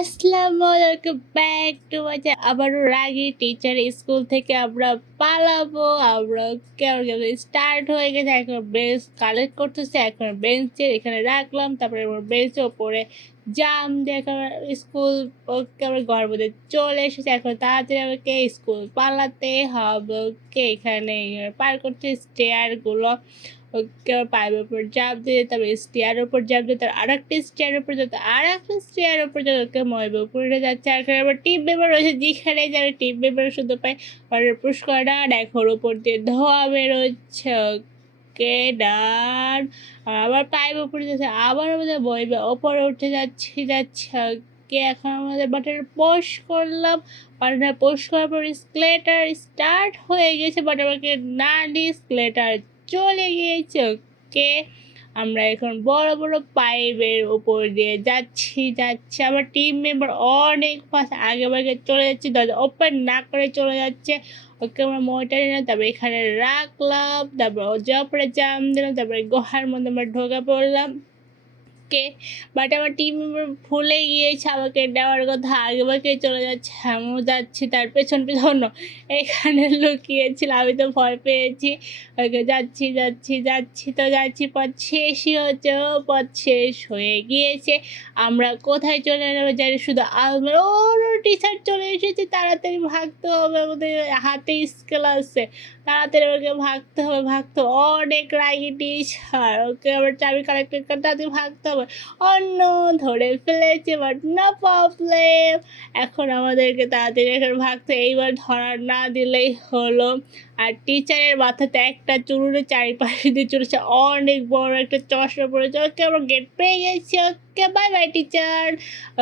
আসসালামু আলাইকুম back to my আবারও রাগী টিচার স্কুল থেকে আমরা পালাবো। আমরা কেমন স্টার্ট হয়ে গেছে। এখন বেঞ্চ কালেক্ট করতেছে, এখন বেঞ্চের এখানে রাখলাম, তারপরে বেঞ্চের ওপরে জাম দিয়ে এখন স্কুল আমরা ঘর মধ্যে চলে এসেছে। এখন তাড়াতাড়ি আমাকে স্কুল পালাতে হবে। ওকে এখানে পার করতে স্টেয়ারগুলো, ওকে পায়ের উপর চাপ দিয়ে, তারপরে স্টেয়ারের উপর চাপ দিয়ে, তার আর একটা স্টেয়ারের উপর যাতে আর একটা স্টেয়ারের উপর যাতে ওকে ময়বে উপরে যাচ্ছে। আর আবার টিপ পেপার রয়েছে, যেখানে যাবে টিপ পেপার শুধু পাই পরের পুষ্করটা এখন উপর দিয়ে ধোয়া বেরোচ্ছে। ওকে ডান। আর আবার পায়ের উপরে যাচ্ছে, আবার আমাদের বইবে ওপরে উঠে যাচ্ছে। ওকে এখন আমাদের বাটার পোস্ট করলাম, বাটার পোস্ট করার পর স্কেলেটার স্টার্ট হয়ে গেছে, বাট আমাকে না দিয়ে স্কেলেটার চলে গিয়েছে। ওকে আমরা এখন বড় বড় পাইপের উপর দিয়ে যাচ্ছি। আমার টিম মেম্বার অনেক ফাস্ট আগে ভাগে চলে যাচ্ছে, দরজা ওপেন না করে চলে যাচ্ছে। ওকে আমরা মোটা নিলাম, তারপরে এখানে রাখলাম, তারপর ওপরে জাম দিলাম, তারপরে গুহার মধ্যে আমরা ঢোকা পড়লাম। কে বাট আমার টিম মেম্বার ভুলে গিয়েছে আমাকে দেওয়ার কথা, আগে ভাগে চলে যাচ্ছে, আমিও যাচ্ছি তার পেছন পেছন। এখানে লুকিয়েছিল, আমি তো ভয় পেয়েছি। ওকে যাচ্ছি পথ শেষই হচ্ছে, পথ শেষ হয়ে গিয়েছে। আমরা কোথায় চলে যাবো জানি, শুধু ওর টিচার চলে এসেছে, তাড়াতাড়ি ভাগতে হবে, আমাদের হাতে স্কেল আছে, তাড়াতাড়ি ওকে ভাগতে হবে। অনেক রাগি টিচার। ওকে আবার চাবি কালেক্ট করতে তাড়াতাড়ি ভাগতে হবে। অন্য ধরে ফেলেছে, বাট না প্রবলেম। এখন আমাদেরকে তাড়াতাড়ি এখন ভাগতে, এইবার ধরা না দিলেই হলো। আর টিচারের মাথাতে একটা চুরুরে চারিপাশে দিয়ে চলেছে, অনেক বড় একটা চশমা পড়েছে। ওকে আমরা গেট পেয়ে গেছি। Okay bye bye teacher.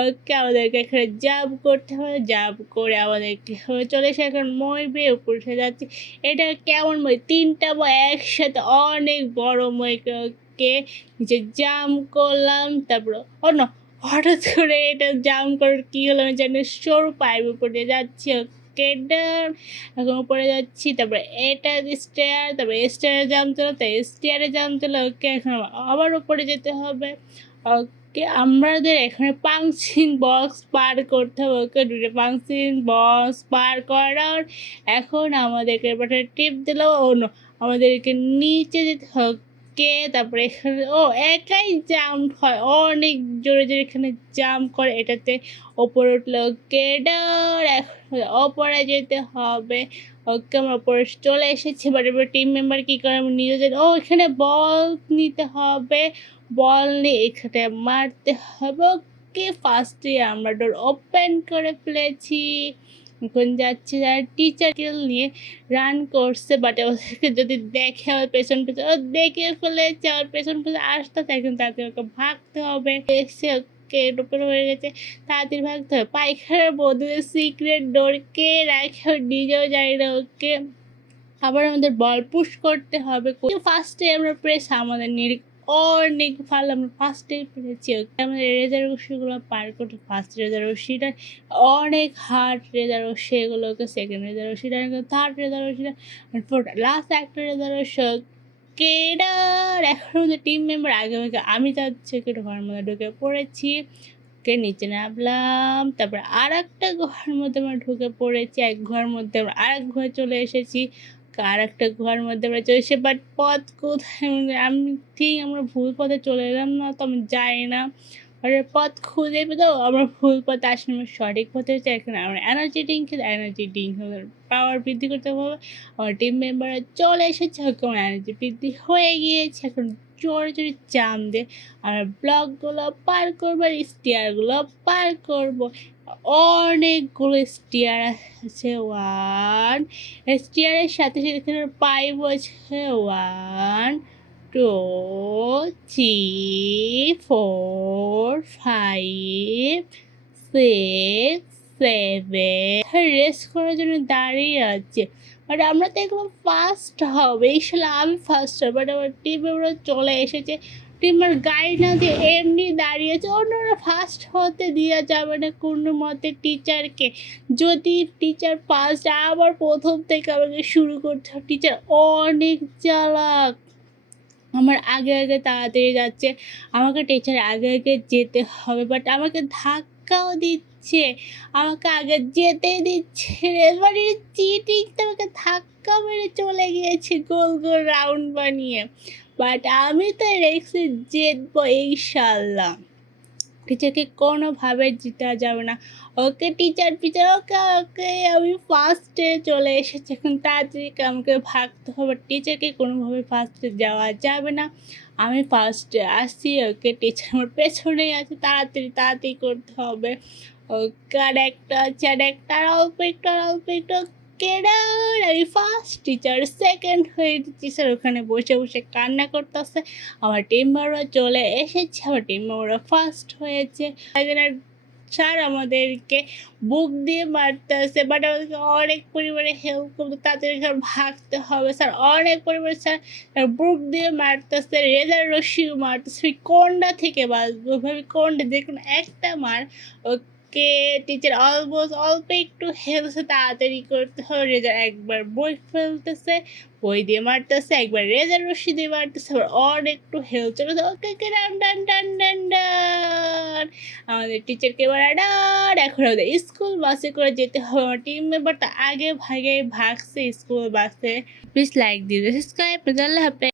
Okay আমাদেরকে এখানে জাম্প করতে হবে, জাম্প করে আমাদেরকে চলে এসে এখন মই বেয়ে উপরে উঠে যাচ্ছে। এটা কেমন মই, তিনটা মই একসাথে, অনেক বড় মই। ওকে নিচে জাম্প করলাম, তারপর অন্য হঠাৎ করে এটা জাম্প করার কী হলো আমি জানি, সরু পাইপ উপরে যাচ্ছি। ওকে ডান। এখন উপরে যাচ্ছি, তারপরে এটা স্টেয়ার, তারপরে স্টেয়ারে জাম্প দিল, তাই স্টেয়ারে জাম্প দিল। ওকে এখন আবার উপরে যেতে হবে। ওকে আমাদের এখানে পাংচিং বক্স পার করতে হবে। ওকে দুটো পাংচিং বক্স পার করার এখন আমাদেরকে এবারে টিপ দিল, আমাদেরকে নিচে যেতে হবে। তারপরে এখানে একাই জাম্প হয়, অনেক জোরে জোরে এখানে জাম্প করে এটাতে। ওপরে উঠলে ওকে ডার, এখন ওপরে যেতে হবে। ওকে আমরা ওপরে চলে এসেছি, বাট এবার টিম মেম্বার কী করে আমি নিজে জানি। এখানে বল নিতে হবে, বল নিয়ে এখানে মারতে হবে। ওকে ফার্স্টে আমরা ডোর ওপেন করে ফেলেছি। এখন যাচ্ছি, আর টিচার নিয়ে রান করছে, বাট ওদেরকে যদি দেখে আমার পেছন দেখে ফেলেছে, আমার পেছন আসতে এখন তাদের ওকে ভাগতে হবে। এসে ওকে ওপেন হয়ে গেছে, তাড়াতাড়ি ভাগতে হবে। পায়খানার মধ্যে সিক্রেট ডোর কে রাখে নিজেও জানি না। ওকে আবার আমাদের বল পুশ করতে হবে। ফার্স্টে আমরা প্রেস আমাদের অনেক ভালো, আমরা ফার্স্টে পেরেছি। ওকে আমাদের রেজার রশিগুলো পার করতে, ফার্স্ট রেজার রশিটা অনেক হার্ড রেজার রশি, এগুলোকে সেকেন্ড রেজার রশিটা, থার্ড রেজার রশিটা, লাস্ট একটা রেজার রশি। কেডার এখন আমাদের টিম মেম্বার আগে আমি যাচ্ছি, একটু ঘরের মধ্যে ঢুকে পড়েছি। নিচে নামলাম, তারপর আর একটা ঘরের মধ্যে আমরা ঢুকে পড়েছি। এক ঘরের মধ্যে আমরা আর এক ঘরে চলে এসেছি, আর একটা ঘরের মধ্যে আমরা চলে এসে, বাট পথ কোথায় আমি ঠিক আমরা ভুল পথে চলে এলাম না তো, আমি যাই না। আর পথ খুঁজে পেতেও আমরা ভুল পথে আসলে আমরা সঠিক পথে হচ্ছে। এখানে আমরা এনার্জি ড্রিঙ্ক পাওয়ার বৃদ্ধি করতে হবে। আমার টিম মেম্বাররা চলে এসেছে, আমার এনার্জি বৃদ্ধি হয়ে গিয়েছে। এখন জোরে জোরে জাম দিয়ে আর ব্লকগুলো পার করবো, আর স্টিয়ারগুলো পার করবো। অনেকগুলো স্টিয়ার আছে, স্টিয়ারের সাথে সাথে এখানে পাইপ আছে, 1 2 3 4 5 6 7 রেস্ট করার জন্য দাঁড়িয়ে আছে। বাট আমরা তো এগুলো ফার্স্ট হবে, এই সালে আমি ফার্স্ট হবে, বাট আমার টিম মেম্বাররা চলে এসেছে। টিমের গাড়ি না দিয়ে এমনি দাঁড়িয়েছে, অন্যরা ফার্স্ট হতে দেওয়া যাবে না কোনো মতে টিচারকে। যদি টিচার ফার্স্ট আবার প্রথম থেকে আমাকে শুরু করতে হবে। টিচার অনেক চালাক, আমার আগে আগে তাড়াতাড়ি যাচ্ছে, আমাকে টিচার আগে আগে যেতে হবে, বাট আমাকে ধাক্কাও দিচ্ছে, আমাকে আগে যেতে দিচ্ছে না। মানে চিটিং তো আমাকে ধাক্কা মেরে চলে গিয়েছে গোল, গোল রাউন্ড বানিয়ে। বাট আমি তো রেখেছি জিতবো ইনশাআল্লাহ। টিচারকে কোনোভাবে জেতা যাবে না। ওকে টিচার টিচার ওকে ওকে আমি ফার্স্টে চলে এসেছি, এখন তাড়াতাড়ি আমাকে ভাগতে হবে। টিচারকে কোনোভাবে ফার্স্টে যাওয়া যাবে না, আমি ফার্স্টে আসছি। ওকে টিচার আমার পেছনেই আছে, তাড়াতাড়ি তাড়াতাড়ি করতে হবে। ওকে আর একটা আছে, আর একটা অল্প একটু আর অল্প একটু কেডার আমি ফার্স্ট, টিচার সেকেন্ড হয়ে টিচার ওখানে বসে বসে কান্না করতেছে। আমার টিম মেম্বাররা চলে এসেছে, আমার টিম মেম্বাররা ফার্স্ট হয়েছে। স্যার আমাদেরকে বুক দিয়ে মারতেছে, বাট আমাদেরকে অনেক পরিমাণে হেল্প করতে, তাড়াতাড়ি স্যার ভাগতে হবে। স্যার অনেক পরিমাণে স্যার বুক দিয়ে মারতেছে, রেজার রশিও মারতেছে। কোনটা থেকে বাঁচবো ভাবি, কোনটা যে কোনো একটা মার। ওকে টিচার অলমোস্ট অল্প একটু হেলছে, তাড়াতাড়ি করতে হবে। রেজার একবার বই ফেলতেছে, বই দিয়ে মারতেছে, একবার রেজার রশি দিয়ে মারতেছে, আবার অনেক একটু হেল চলেছে। ওকে ডান ডান ডান ডান ডান, আমাদের টিচারকে এবার ডান। এখন আমাদের স্কুল বাসে করে যেতে হবে। আমার টিম মেম্বার তো আগে ভাগে ভাগছে স্কুল বাসে। প্লিজ লাইক দিও, সাবস্ক্রাইব, আল্লাহ হাফেজ।